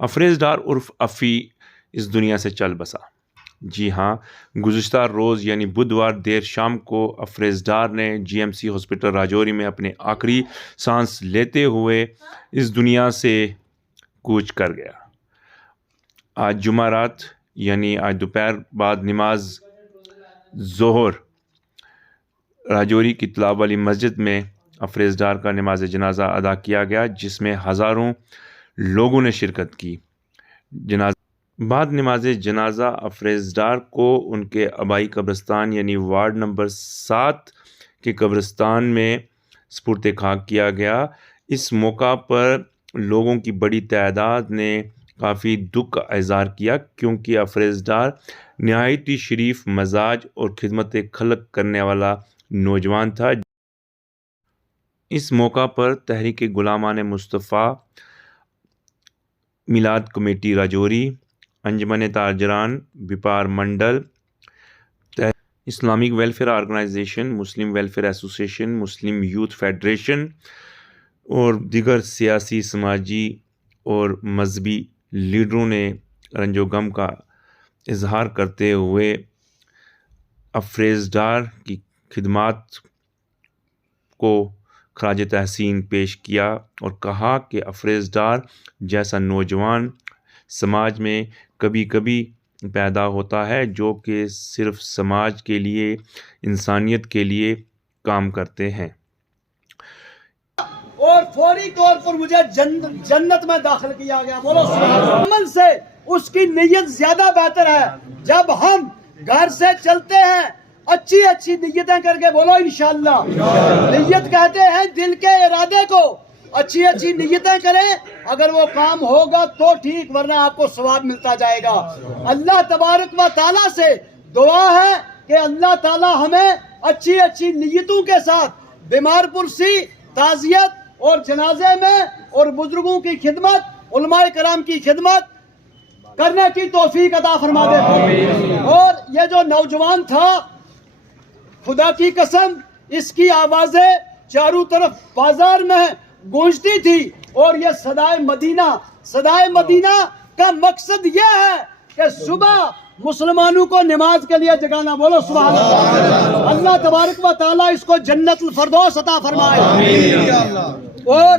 افریز ڈار عرف افی اس دنیا سے چل بسا۔ جی ہاں، گزشتہ روز یعنی بدھوار دیر شام کو افریز ڈار نے G M C hospital Rajouri میں اپنے آخری سانس لیتے ہوئے اس دنیا سے کوچ کر گیا۔ آج جمعہ رات یعنی آج دوپہر بعد نماز ظہر راجوری کی طلاب والی مسجد میں افریز ڈار کا نماز جنازہ ادا کیا گیا، جس میں ہزاروں لوگوں نے شرکت کی۔ بعد نماز جنازہ افریز ڈار کو ان کے آبائی قبرستان یعنی وارڈ نمبر 7 کے قبرستان میں سپرد خاک کیا گیا۔ اس موقع پر لوگوں کی بڑی تعداد نے کافی دکھ کا اظہار کیا، کیونکہ افریز ڈار نہایت ہی شریف مزاج اور خدمت خلق کرنے والا نوجوان تھا۔ اس موقع پر تحریک غلامان مصطفیٰ میلاد کمیٹی راجوری، انجمن تاجران بیپار منڈل، اسلامک ویلفیئر آرگنائزیشن، مسلم ویلفیئر ایسوسیشن، مسلم یوتھ فیڈریشن اور دیگر سیاسی، سماجی اور مذہبی لیڈروں نے رنج و غم کا اظہار کرتے ہوئے افریز ڈار کی خدمات کو خراج تحسین پیش کیا اور کہا کہ افریز ڈار جیسا نوجوان سماج میں کبھی کبھی پیدا ہوتا ہے، جو کہ صرف سماج کے لیے، انسانیت کے لیے کام کرتے ہیں۔ اور فوری طور پر مجھے جنت میں داخل کیا گیا۔ بولو عمل سے اس کی نیت زیادہ بہتر ہے۔ جب ہم گھر سے چلتے ہیں اچھی اچھی نیتیں کر کے، بولو انشاءاللہ۔ نیت کہتے ہیں دل کے ارادے کو، اچھی اچھی نیتیں کریں، اگر وہ کام ہوگا تو ٹھیک، ورنہ آپ کو ثواب ملتا جائے گا۔ اللہ تبارک و تعالیٰ سے دعا ہے کہ اللہ تعالیٰ ہمیں اچھی اچھی نیتوں کے ساتھ بیمار پرسی، تعزیت اور جنازے میں اور بزرگوں کی خدمت، علماء کرام کی خدمت کرنے کی توفیق عطا فرما دے۔ اور یہ جو نوجوان تھا، خدا کی قسم اس کی آوازیں چاروں طرف بازار میں گونجتی تھی، اور یہ صدائے مدینہ کا مقصد یہ ہے کہ صبح مسلمانوں کو نماز کے لیے جگانا۔ بولو سبحان اللہ۔ اللہ تبارک و تعالیٰ اس کو جنت الفردوس عطا فرمائے۔ اور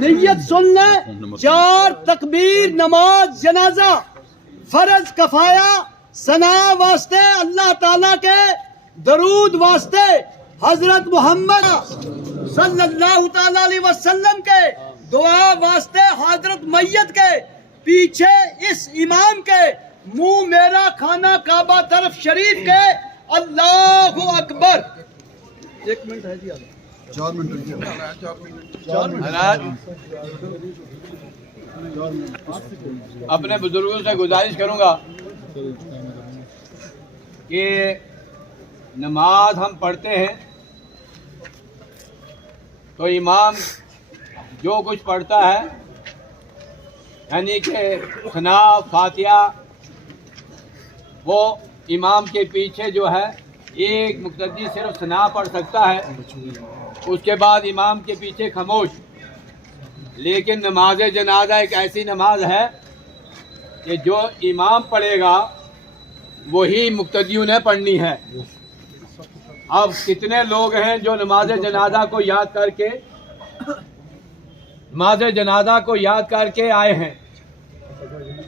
نیت سن لیں، 4 تکبیر نماز جنازہ فرض کفایہ ثنا واسطے اللہ تعالیٰ کے درود واسطے حضرت محمد صلی اللہ تعالی علیہ وسلم کے دعا واسطے حضرت میت کے پیچھے اس امام کے منہ میرا خانہ کعبہ طرف شریف کے اللہ اکبر۔ 1 منٹ ہے جی، 4 منٹ اپنے بزرگوں سے گزارش کروں گا کہ نماز ہم پڑھتے ہیں تو امام جو کچھ پڑھتا ہے، یعنی کہ ثنا فاتحہ، وہ امام کے پیچھے جو ہے ایک مقتدی صرف ثنا پڑھ سکتا ہے، اس کے بعد امام کے پیچھے خاموش۔ لیکن نماز جنازہ ایک ایسی نماز ہے کہ جو امام پڑھے گا وہی مقتدیوں نے پڑھنی ہے۔ اب کتنے لوگ ہیں جو نماز جنازہ کو یاد کر کے آئے ہیں؟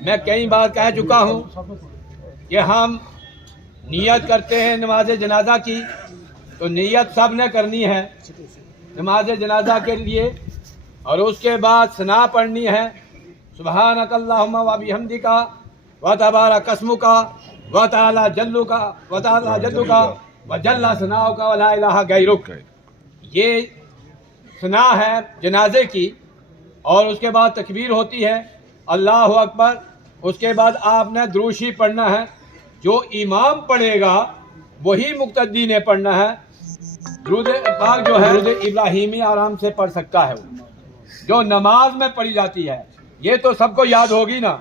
میں کئی بار کہہ چکا ہوں کہ ہم نیت کرتے ہیں نماز جنازہ کی، تو نیت سب نے کرنی ہے نماز جنازہ کے لیے، اور اس کے بعد ثنا پڑھنی ہے، سبحانک اللہم و بحمدک و تبارک اسمک و تعالی جلک و تعالی جدک و جل ثناؤک و لا الہ غیرک۔ یہ ثنا ہے جنازے کی، اور اس کے بعد تکبیر ہوتی ہے، اللہ اکبر۔ اس کے بعد آپ نے درود شریف پڑھنا ہے، جو امام پڑھے گا وہی مقتدی نے پڑھنا ہے۔ درود پاک جو ہے درود ابراہیمی آرام سے پڑھ سکتا ہے، وہ جو نماز میں پڑھی جاتی ہے، یہ تو سب کو یاد ہوگی نا۔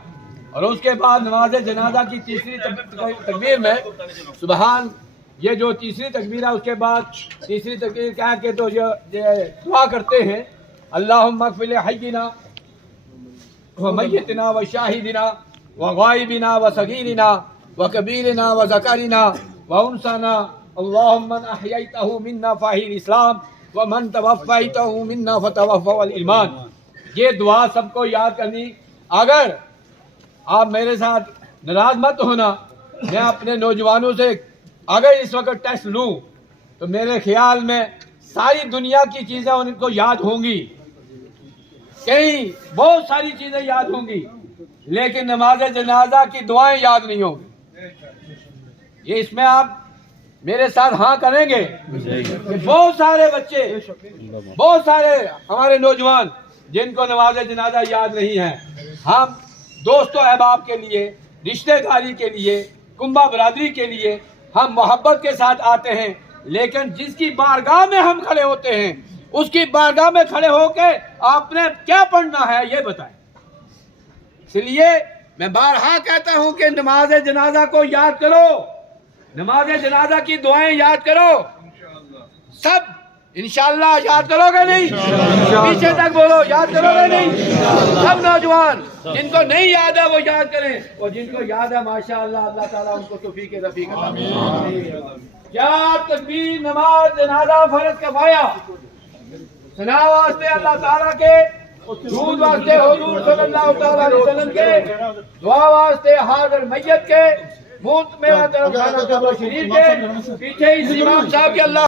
اور اس کے بعد نماز جنازہ کی تیسری تکبیر میں سبحان، یہ جو تیسری تکبیر ہے، اس کے بعد تیسری تکبیر کہہ کے تو یہ دعا کرتے ہیں، اللہم اغفر لحینا ومیتنا وشاہدنا وغائبنا وصغیرنا وکبیرنا وذکرنا وانثانا اللهم من احییتہ منا فاحی الاسلام ومن توفیتہ منا فتوفہ الایمان. یہ دعا سب کو یاد کرنی. اگر آپ میرے ساتھ ناراض مت ہونا، میں اپنے نوجوانوں سے اگر اس وقت ٹیسٹ لوں تو میرے خیال میں ساری دنیا کی چیزیں ان کو یاد ہوں گی، کہیں بہت ساری چیزیں یاد ہوں گی، لیکن نماز جنازہ کی دعائیں یاد نہیں ہوں گی. یہ اس میں آپ میرے ساتھ ہاں کریں گے کہ بہت سارے بچے، بہت سارے ہمارے نوجوان جن کو نماز جنازہ یاد نہیں ہے. ہم دوست و احباب کے لیے، رشتہ داری کے لیے، کنبہ برادری کے لیے ہم محبت کے ساتھ آتے ہیں، لیکن جس کی بارگاہ میں ہم کھڑے ہوتے ہیں اس کی بارگاہ میں کھڑے ہو کے آپ نے کیا پڑھنا ہے یہ بتائیں. اس لیے میں بارہا کہتا ہوں کہ نماز جنازہ کو یاد کرو، نماز جنازہ کی دعائیں یاد کرو. سب انشاءاللہ یاد کرو گے نہیں؟ پیچھے تک بولو، یاد کرو گے نہیں؟ سب نوجوان جن کو نہیں یاد ہے وہ یاد کریں، اور جن کو یاد ہے ماشاءاللہ اللہ تعالیٰ ان کو توفیق رفیق عطا فرمائے. کیا تکبیر! نماز جنازہ فرض کفایہ. ثنا واسطے اللہ تعالیٰ کے، درود واسطے حضور صلی اللہ تعالیٰ علیہ وسلم کے، دعا واسطے حاضر میت کے، موت میرا طرف خانہ قبر شریف کے، پیچھے اس امام صاحب کے اللہ